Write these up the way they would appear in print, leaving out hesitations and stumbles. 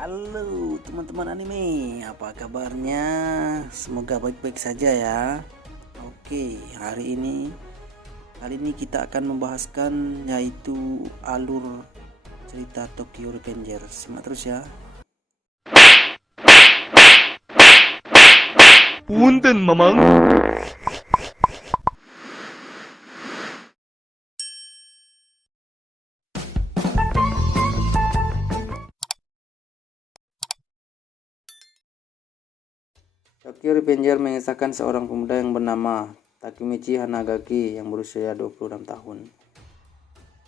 Halo teman-teman anime, apa kabarnya? Semoga baik-baik saja ya. Oke, kali ini kita akan membahaskan yaitu alur cerita Tokyo Revengers. Simak terus ya. Punten, Mamang. Tokyo Revengers mengisahkan seorang pemuda yang bernama Takemichi Hanagaki yang berusia 26 tahun.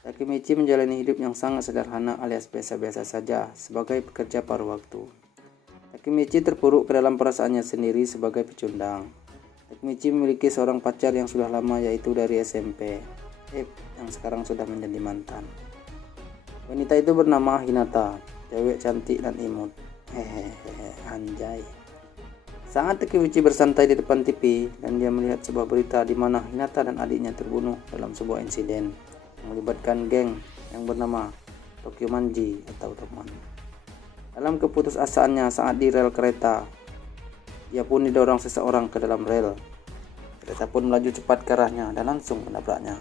Takemichi menjalani hidup yang sangat sederhana alias biasa-biasa saja sebagai pekerja paruh waktu. Takemichi terpuruk ke dalam perasaannya sendiri sebagai pecundang. Takemichi memiliki seorang pacar yang sudah lama yaitu dari SMP, yang sekarang sudah menjadi mantan. Wanita itu bernama Hinata, cewek cantik dan imut. Hehehe, anjay. Saat Takemichi bersantai di depan TV dan dia melihat sebuah berita di mana Hinata dan adiknya terbunuh dalam sebuah insiden yang melibatkan geng yang bernama Tokyo Manji atau teman. Dalam keputusasaannya saat di rel kereta, ia pun didorong seseorang ke dalam rel. Kereta pun melaju cepat ke arahnya dan langsung menabraknya.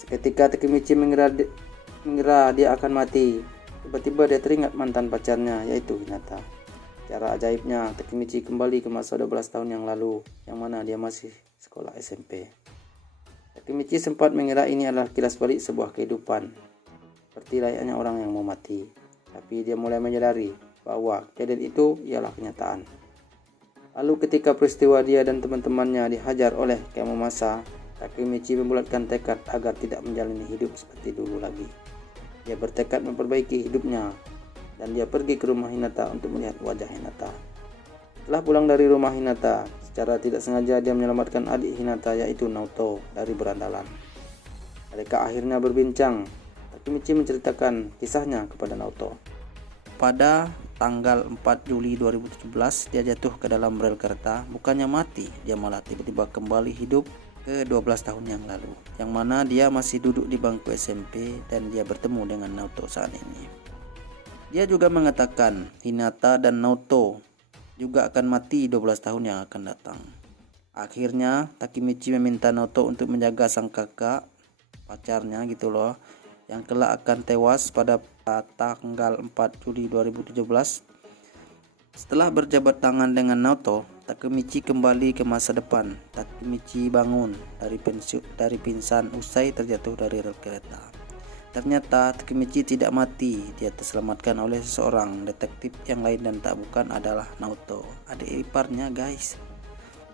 Seketika Takemichi mengira dia akan mati. Tiba-tiba dia teringat mantan pacarnya yaitu Hinata. Cara ajaibnya, Takemichi kembali ke masa 12 tahun yang lalu, yang mana dia masih sekolah SMP. Takemichi sempat mengira ini adalah kilas balik sebuah kehidupan, seperti layaknya orang yang mau mati. Tapi dia mulai menyadari bahwa kejadian itu ialah kenyataan. Lalu ketika peristiwa dia dan teman-temannya dihajar oleh Kamomasa, Takemichi membulatkan tekad agar tidak menjalani hidup seperti dulu lagi. Dia bertekad memperbaiki hidupnya dan dia pergi ke rumah Hinata untuk melihat wajah Hinata. Setelah pulang dari rumah Hinata, secara tidak sengaja dia menyelamatkan adik Hinata yaitu Naoto dari berandalan. Mereka akhirnya berbincang. Takemichi menceritakan kisahnya kepada Naoto. Pada tanggal 4 Juli 2017 dia jatuh ke dalam rel kereta. Bukannya mati, dia malah tiba-tiba kembali hidup ke 12 tahun yang lalu, yang mana dia masih duduk di bangku SMP dan dia bertemu dengan Naoto saat ini. Dia juga mengatakan Hinata dan Naoto juga akan mati 12 tahun yang akan datang. Akhirnya Takemichi meminta Naoto untuk menjaga sang kakak, pacarnya gitu loh, yang kelak akan tewas pada tanggal 4 Juli 2017. Setelah berjabat tangan dengan Naoto, Takemichi kembali ke masa depan. Takemichi bangun dari pingsan usai terjatuh dari rel kereta. Ternyata Takemichi tidak mati, dia terselamatkan oleh seseorang detektif yang lain dan tak bukan adalah Naoto, adik iparnya guys.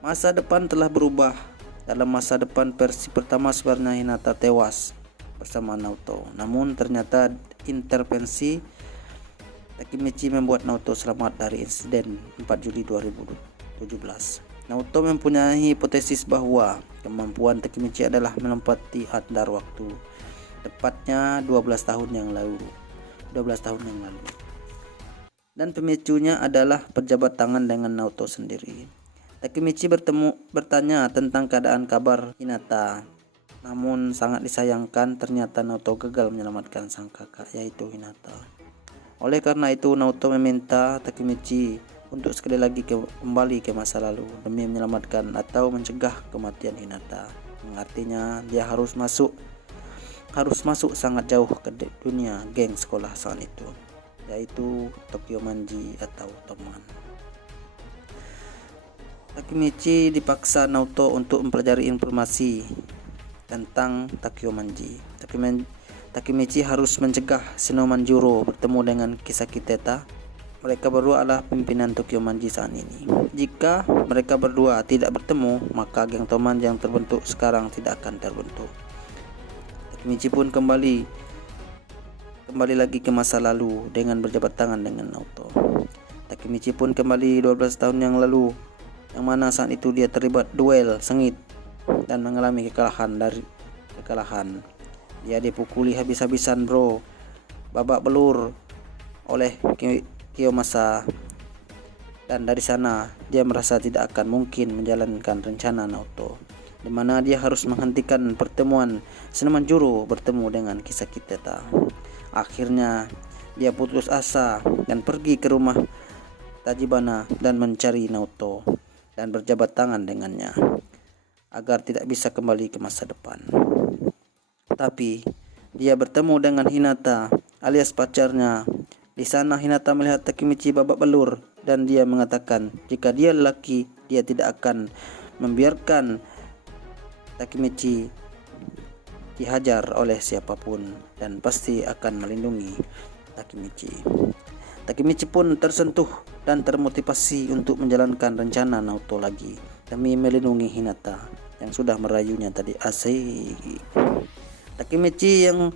Masa depan telah berubah. Dalam masa depan versi pertama sebenarnya Hinata tewas bersama Naoto. Namun ternyata intervensi Takemichi membuat Naoto selamat dari insiden 4 Juli 2017. Naoto mempunyai hipotesis bahwa kemampuan Takemichi adalah melempati antar waktu. Tepatnya 12 tahun yang lalu. Dan pemicunya adalah berjabat tangan dengan Naoto sendiri. Takemichi bertanya tentang keadaan kabar Hinata. Namun sangat disayangkan ternyata Naoto gagal menyelamatkan sang kakak yaitu Hinata. Oleh karena itu Naoto meminta Takemichi untuk sekali lagi kembali ke masa lalu demi menyelamatkan atau mencegah kematian Hinata. Artinya dia harus masuk sangat jauh ke dunia geng sekolah saat itu, yaitu Tokyo Manji atau teman. Takemichi dipaksa Naoto untuk mempelajari informasi tentang Tokyo Manji. Takemichi harus mencegah Shinomanjuro bertemu dengan Kisaki Teta. Mereka berdua adalah pimpinan Tokyo Manji saat ini. Jika mereka berdua tidak bertemu, maka geng Toman yang terbentuk sekarang tidak akan terbentuk. Takemichi pun kembali lagi ke masa lalu dengan berjabat tangan dengan Naoto. Takemichi pun kembali 12 tahun yang lalu, yang mana saat itu dia terlibat duel sengit dan mengalami kekalahan. Dia dipukuli habis-habisan bro, babak belur oleh Kiyomasa. Dan dari sana dia merasa tidak akan mungkin menjalankan rencana Naoto, di mana dia harus menghentikan pertemuan Shinomanjuro bertemu dengan Kisaki Teta. Akhirnya Dia putus asa dan pergi ke rumah Tachibana dan mencari Naoto dan berjabat tangan dengannya agar tidak bisa kembali ke masa depan. Tapi dia bertemu dengan Hinata alias pacarnya. Di sana Hinata melihat Takemichi babak belur dan dia mengatakan jika dia lelaki, dia tidak akan membiarkan Takemichi dihajar oleh siapapun dan pasti akan melindungi Takemichi. Takemichi pun tersentuh dan termotivasi untuk menjalankan rencana Naoto lagi demi melindungi Hinata yang sudah merayunya tadi. Asik. Takemichi yang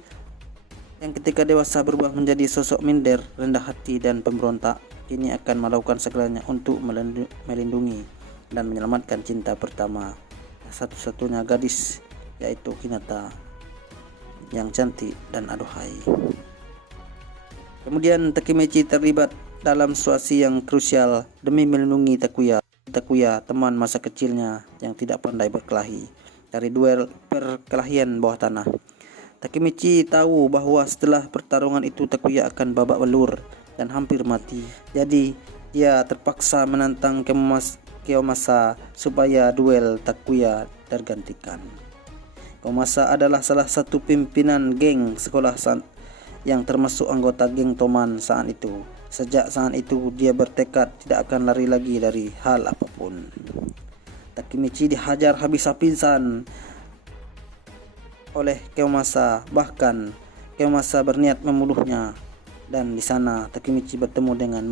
ketika dewasa berubah menjadi sosok minder, rendah hati dan pemberontak, kini akan melakukan segalanya untuk melindungi dan menyelamatkan cinta pertama satu-satunya gadis, yaitu Hinata yang cantik dan aduhai. Kemudian Takemichi terlibat dalam situasi yang krusial demi melindungi Takuya, teman masa kecilnya yang tidak pandai berkelahi, dari duel perkelahian bawah tanah. Takemichi tahu bahwa setelah pertarungan itu Takuya akan babak belur dan hampir mati. Jadi dia terpaksa menantang Kiyomasa supaya duel Takuya tergantikan. Kiyomasa adalah salah satu pimpinan geng sekolah yang termasuk anggota geng Toman saat itu. Sejak saat itu dia bertekad tidak akan lari lagi dari hal apapun. Takemichi dihajar habis-habisan oleh Kiyomasa, bahkan Kiyomasa berniat membunuhnya. Dan di sana Takemichi bertemu dengan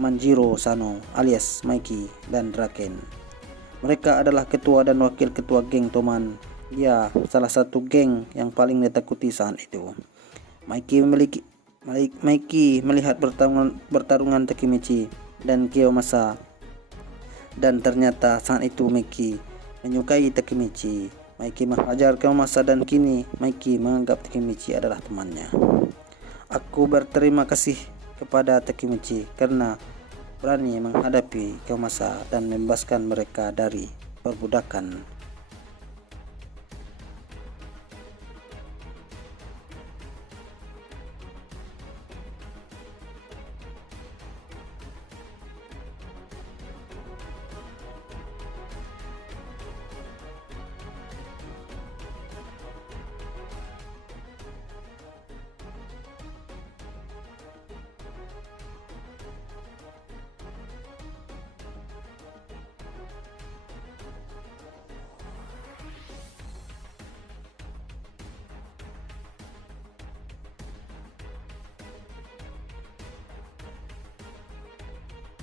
Manjiro Sano alias Mikey dan Draken. Mereka adalah ketua dan wakil ketua geng Toman. Dia salah satu geng yang paling ditakuti saat itu. Mikey melihat pertarungan Takemichi dan Kiyomasa, dan ternyata saat itu Mikey menyukai Takemichi. Mikey menghajar Kiyomasa dan kini Mikey menganggap Takemichi adalah temannya. Aku berterima kasih kepada Takemichi karena berani menghadapi Kiyomasa dan membebaskan mereka dari perbudakan